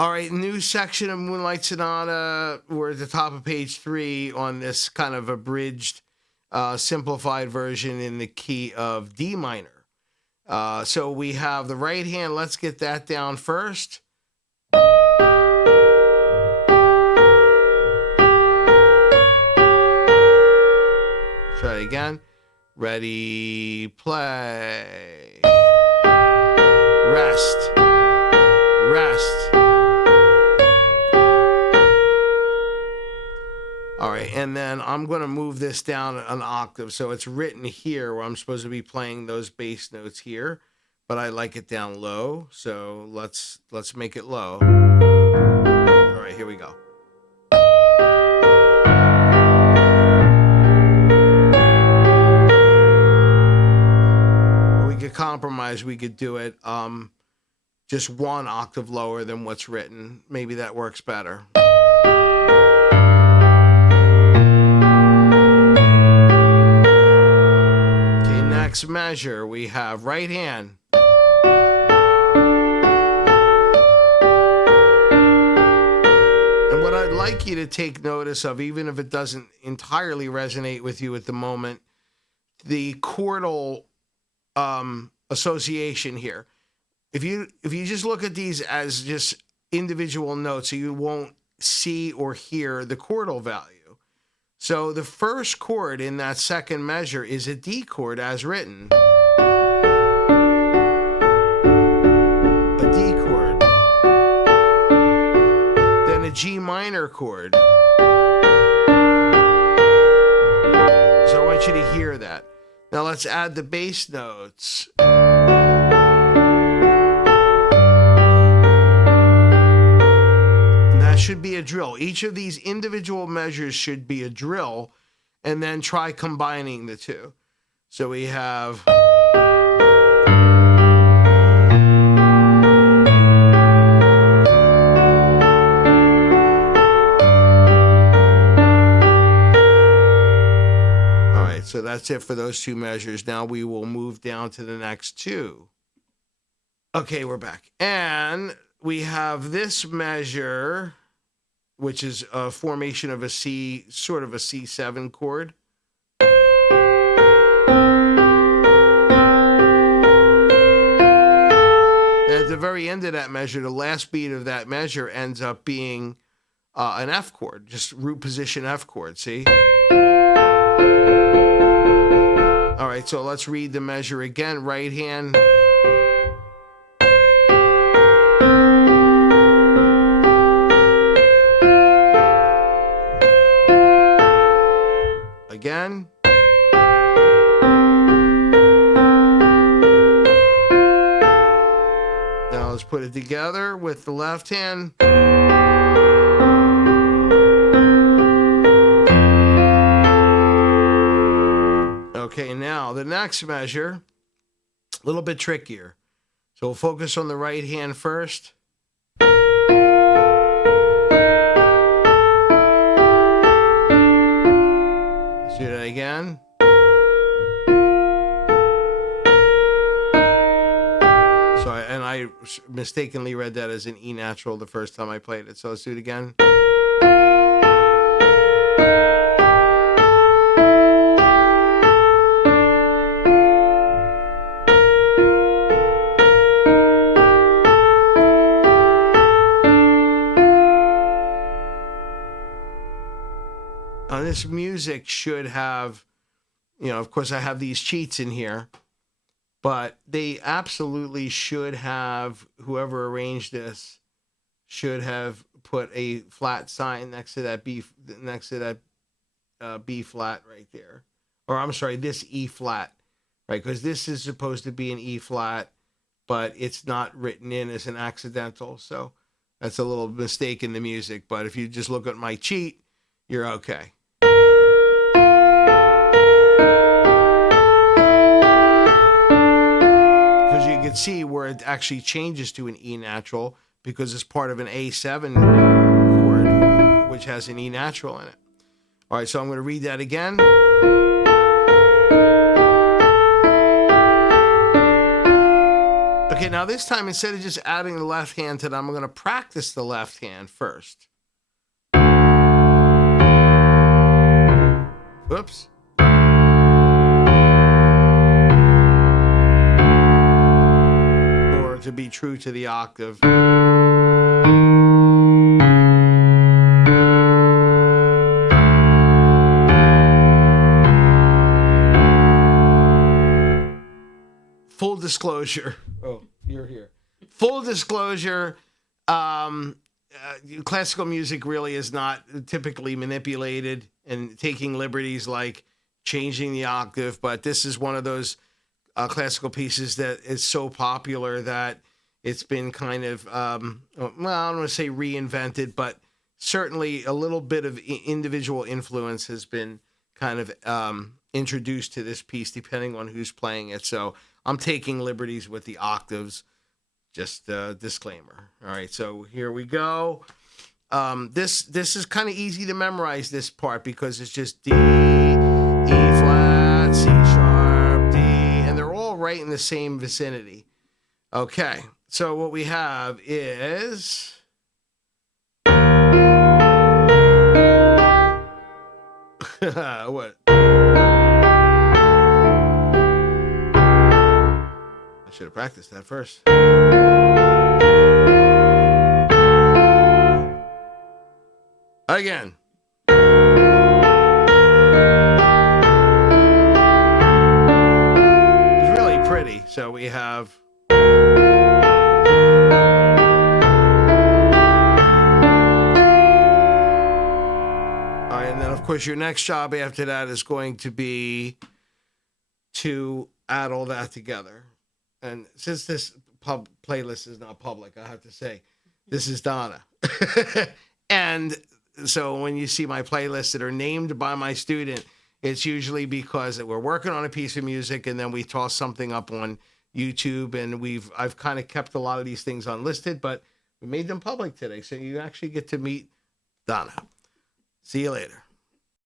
All right, new section of Moonlight Sonata. We're at the top of page 3 on this kind of abridged, simplified version in the key of D minor. So we have the right hand. Let's get that down first. Try it again. Ready, play. Rest. Rest. All right, and then I'm going to move this down an octave. So it's written here where I'm supposed to be playing those bass notes here, but I like it down low. So let's make it low. All right, here we go. We could compromise. We could do it just one octave lower than what's written. Maybe that works better. Next measure, we have right hand. And what I'd like you to take notice of, even if it doesn't entirely resonate with you at the moment, the chordal association here. If you just look at these as just individual notes, so you won't see or hear the chordal value. So the first chord in that second measure is a D chord as written. A D chord. Then a G minor chord. So I want you to hear that. Now let's add the bass notes. Should be a drill. Each of these individual measures should be a drill, and then try combining the two. So we have all right, so that's it for those two measures. Now we will move down to the next two. Okay, we're back. And we have this measure, which is a formation of a C, sort of a C7 chord. At the very end of that measure, the last beat of that measure ends up being an F chord, just root position F chord, see? All right, so let's read the measure again. Right hand. Again. Now let's put it together with the left hand. Okay, now the next measure, a little bit trickier. So we'll focus on the right hand first. Do that again. So I mistakenly read that as an E natural the first time I played it. So let's do it again. This music should have, of course I have these cheats in here, but they absolutely should have, whoever arranged this should have put a flat sign next to that B flat right there. Or I'm sorry, this E flat, right? Because this is supposed to be an E flat, but it's not written in as an accidental. So that's a little mistake in the music. But if you just look at my cheat, you're okay. Because you can see where it actually changes to an E natural because it's part of an A7 chord, which has an E natural in it. All right, so I'm going to read that again. Okay, now this time, instead of just adding the left hand to it, I'm going to practice the left hand first. Whoops. Or to be true to the octave. Full disclosure. Oh, you're here. Full disclosure. Classical music really is not typically manipulated and taking liberties like changing the octave, but this is one of those classical pieces that is so popular that it's been kind of, well, I don't want to say reinvented, but certainly a little bit of individual influence has been kind of introduced to this piece depending on who's playing it. So I'm taking liberties with the octaves. Just a disclaimer. All right, so here we go. This is kind of easy to memorize, this part, because it's just D, E flat, C sharp, D, and they're all right in the same vicinity. Okay, so what we have is... what? I should have practiced that first. Again. It's really pretty. So we have... All right, and then, of course, your next job after that is going to be to add all that together. And since this playlist is not public, I have to say, this is Donna. And so when you see my playlists that are named by my student, it's usually because we're working on a piece of music and then we toss something up on YouTube, and I've kind of kept a lot of these things unlisted, but we made them public today. So you actually get to meet Donna. See you later.